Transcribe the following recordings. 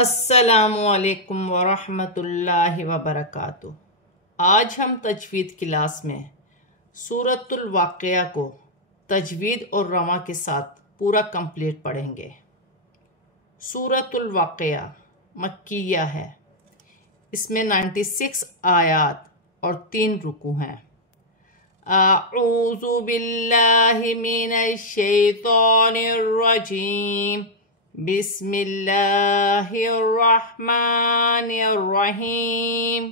अस्सलामुअलैकुम वरहमतुल्लाहि वबरकातुहू। आज हम तजवीद क्लास में सूरतुल वाक़िया को तजवीद और रमा के साथ पूरा कंप्लीट पढ़ेंगे। सूरतुल वाक़िया मक्किया है। इसमें 96 आयात और 3 रुकू हैं। अऊज़ु बिल्लाहि मिनश शैतानिर रजीम। बिस्मिल्लाहिर्रहमानिर्रहीम।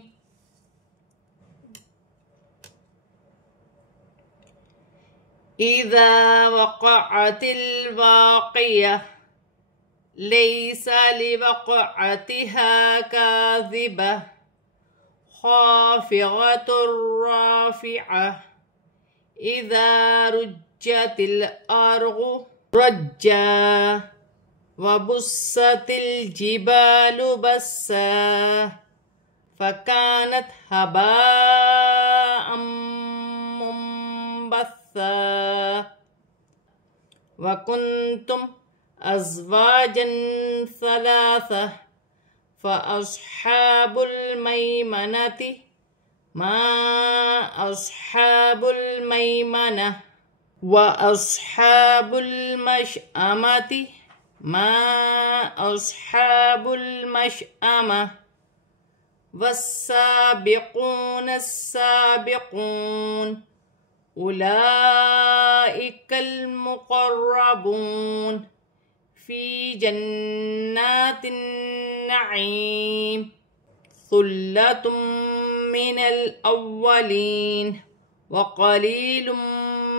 इज़ा वक़अतिल वाक़िया लैसा लिवक़अतिहा काज़िबा ख़ाफ़िज़तुर राफ़िआ। इज़ा रुज्जतिल अर्ज़ु रज्जा वबुस्सतिल जिबालु बस्सा फ़कानत हबाअम मुंबस्सा वकुंतुम अज़वाजन सलासा फ़अस्हाबुल मैमनति मा अस्हाबुल मैमना व अस्हाबुल मशअमति मा अस्हाबुल मशअमा वस्साबिक़ून अस्साबिक़ून उलाइकल मुक़र्रबून फ़ी जन्नातिन नईम सुल्लतुम मिनल अव्वलीन व क़लीलुम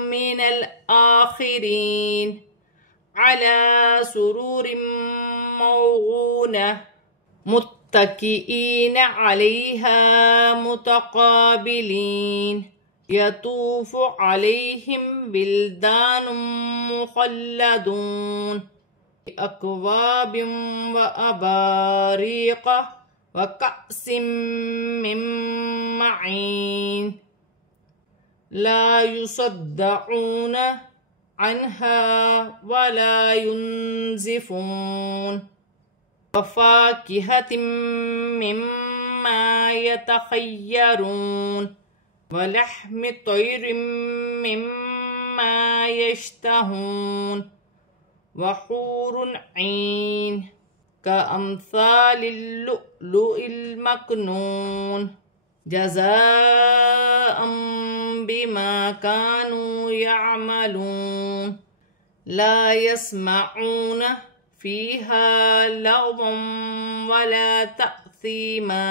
मिनल आखिरीन अला सुरूरिम मौऊना मुत्तकिईन अलैहा मुतक़ाबिलीन यतूफ़ु अलैहिम विल्दानुम मुख़ल्लदून अकवाबिम व अबारीक़ व कअसिम मिन मईन ला युसद्दऊन अन्हा वला युनज़िफून वफ़ाकिहतिम मिम्मा यतख़य्यरून वलहमि तैरिम मिम्मा यश्तहून वहूरुन ऐन कअम्सालिल लुअलुइल मकनून जज़ाअम बिमा कानू यअमलून ला यस्मऊन फ़ीहा लग़वन वला तअसीमा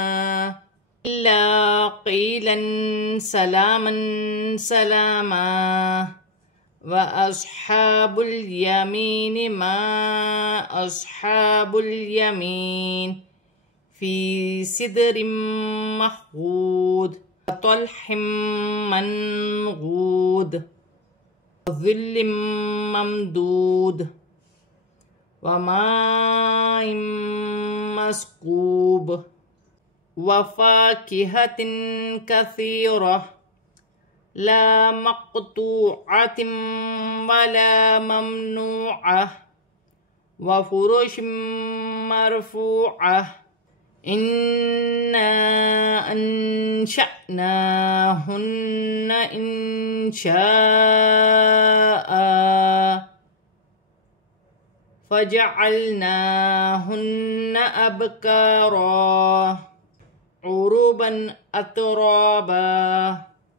इल्ला क़ीलन सलामन सलामा व अस्हाबुल यमीन मा अस्हाबुल यमीन फ़ी सिदरिम महूद तल्हिम मनगूद ज़िल्लिम ममदूद व माइन मस्कूब व फ़ाकिहतिन कसीरा ला मक़तूअतिन वला ममनूअ व फ़ुरुशिम मरफ़ूअ इन्ना अंशअनाहुन्न इंशाअ फ़जअलनाहुन्न अबकारा उरुबन अतराबा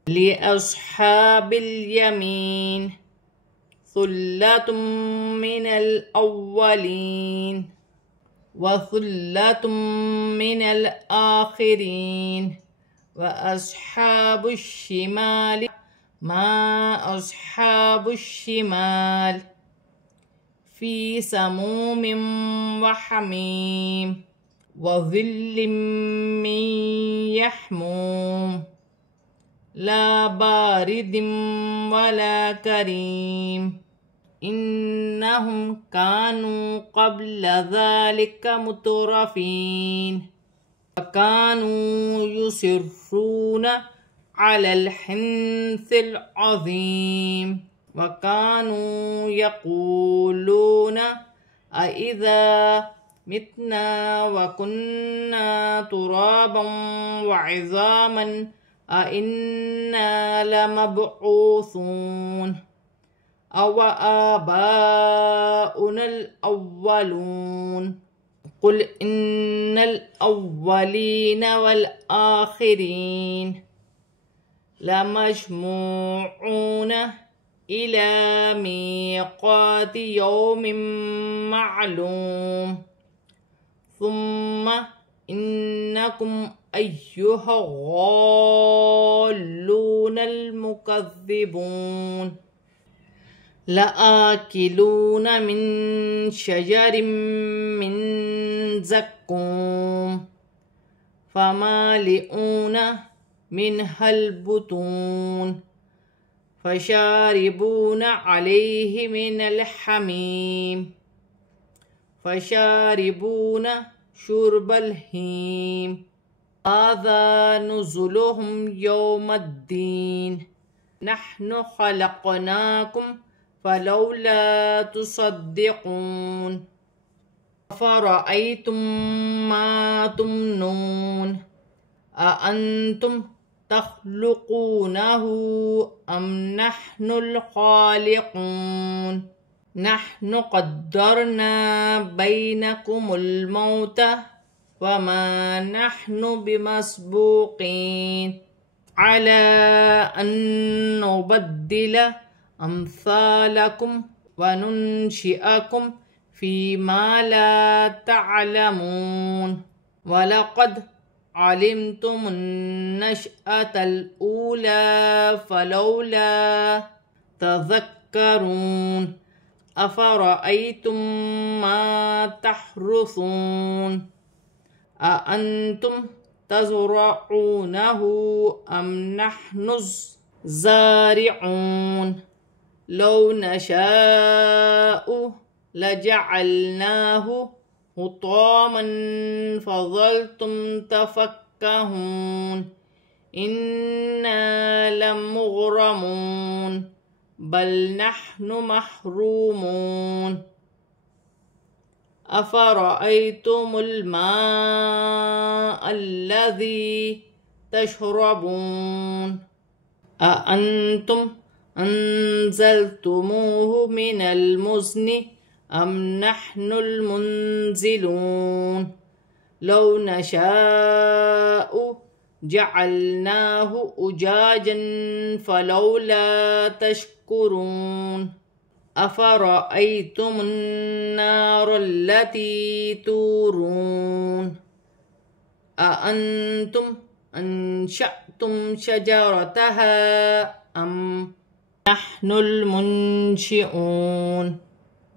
लिअस्हाबिल यमीन सुल्लतुम मिनल अव्वलीन व सुल्लतुम मिनल आखिरीन व अस्हाबुश शिमाल मा अस्हाबुश शिमाल फ़ी समूमिन व हमीम व ज़िल्लिम मिन यहमूम ला बारिदिन वला करीम इन्नहुम कानू क़ब्ल ज़ालिका मुतरफ़ीन व कानू युसिर्रून अलल हिन्सिल अज़ीम व कानू यक़ूलून अइज़ा متنا وكنا ترابا وعظاما أئنا لمبعوثون أو آباؤنا الأولون قل إن الأولين والآخرين لمجموعون إلى ميقات يوم معلوم ثم إنكم أيها الضالون المكذبون لآكلون من شجر من زقوم فمالئون منها البطون فشاربون عليه من الحميم فشاربون شرب الهيم هذا نزلهم يوم الدين نحن خلقناكم فلولا تصدقون فرأيتم ما تمنون أأنتم تخلقونه أم نحن الخالقون نحن قدرنا بينكم الموت وما نحن بمسبوقين على أن نبدل أمثالكم وننشئكم فيما لا تعلمون ولقد علمتم النشأة الأولى فلولا تذكرون أفرأيتم ما تحرثون أأنتم تزرعونه أم نحن الزارعون لو نشاء لجعلناه حطاما فظلتم تفكهون إنا لمغرمون بل نحن محرومون أفرأيتم الماء الذي تشربون أأنتم أنزلتموه من المزن أم نحن المنزلون لو نشاء جعلناه أجاجا فلولا تشكرون أفرأيتم النار التي تورون أأنتم أنشأتم شجرتها أم نحن المنشئون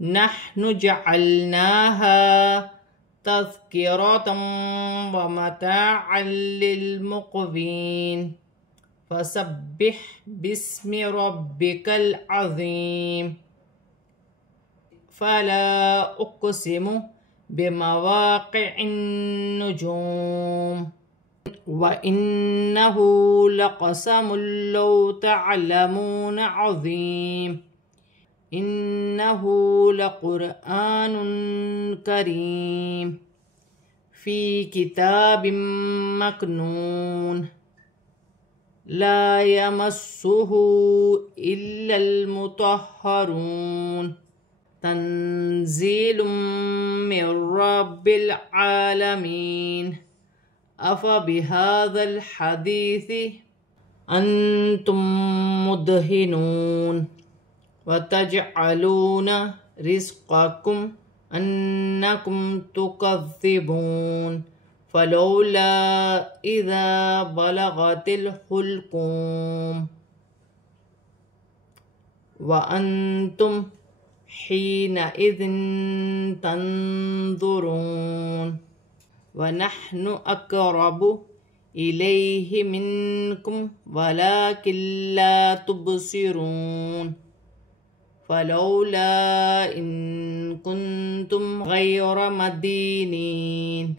نحن جعلناها تذكرة ومتاعا للمقوين فسبح باسم ربك العظيم فلا أقسم بمواقع النجوم وإنه لقسم لو تعلمون عظيم إنه لقرآن كريم في كتاب مكنون لا يمسه إلا المطهرون تنزيل من رب العالمين أفبهذا الحديث أنتم مدهنون وتجعلون رزقكم أنكم تكذبون فلولا إذا بلغت الحلقوم وأنتم حينئذ تنظرون ونحن أقرب إليه منكم ولكن لا تبصرون فلولا إن كنتم غير مدينين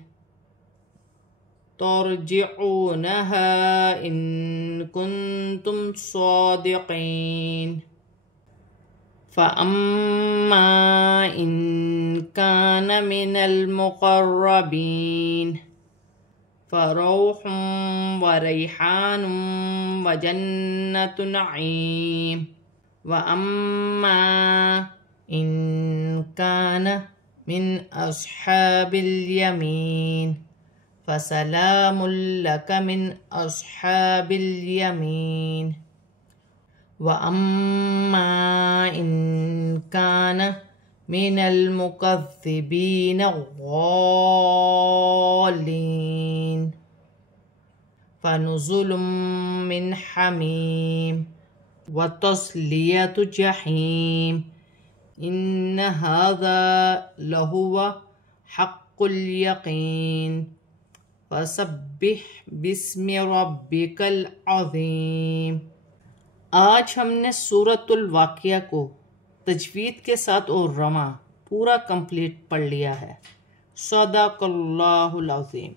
ترجعونها إن كنتم صادقين फ़अम्मा इन कान मिनल मुक़र्रबीन फ़रौहुम व रैहानुम व जन्नतु नईम व अम्मा इन कान मिन अस्हाबिल यमीन फ़सलामुल लक मिन अस्हाबिल यमीन व अम्मा इन कान मिनल मुकज़्ज़िबीन ग़ालिन फ़नुज़ुलुम मिन हमीम व तस्लियतु जहीम इन्न हाज़ा लहुव हक़्क़ुल यक़ीन फ़सब्बिह बिस्मि रब्बिकल अज़ीम। आज हमने सूरतुल वाक़िया को तजवीद के साथ और रमा पूरा कंप्लीट पढ़ लिया है। सदाक़ल्लाहुल अज़ीम।